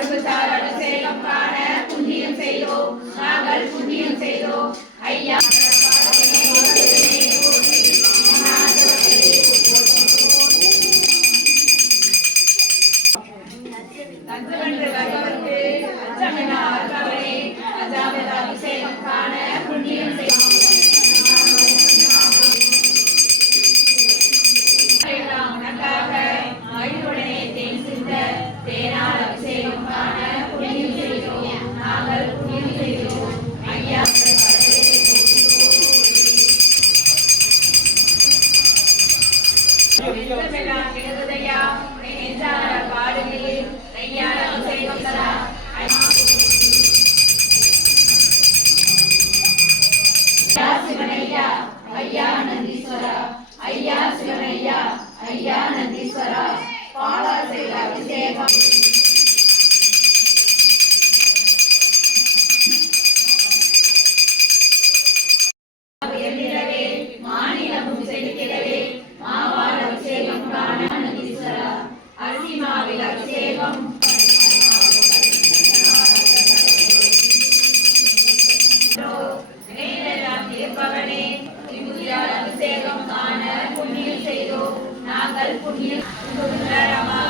அருள்தார் அபிஷேகம் காண புண்ணியம் செய்தோம் நாங்கள் புண்ணியம் அச்சமினார் ஐயா நந்தீஸ்வரா பாலாசை அபிஷேகம். நாங்கள் ஓம்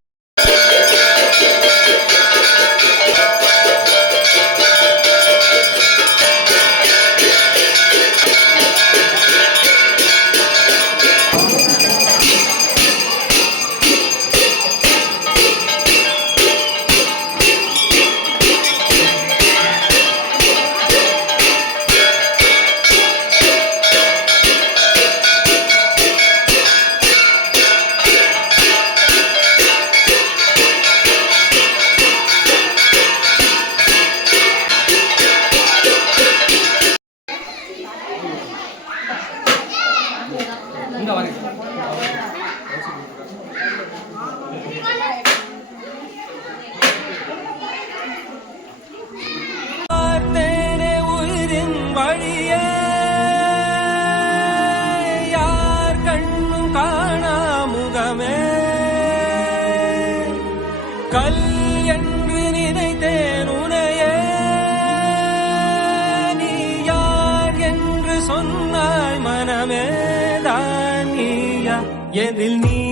பார்த்தேனே உயிரின் வழியே. யார் கண்ணும் காணா முகமே. கல் என்று நினைத்தேன் உனையே. நீ யார் என்று சொன்னாய் மனமே. ये दिल नी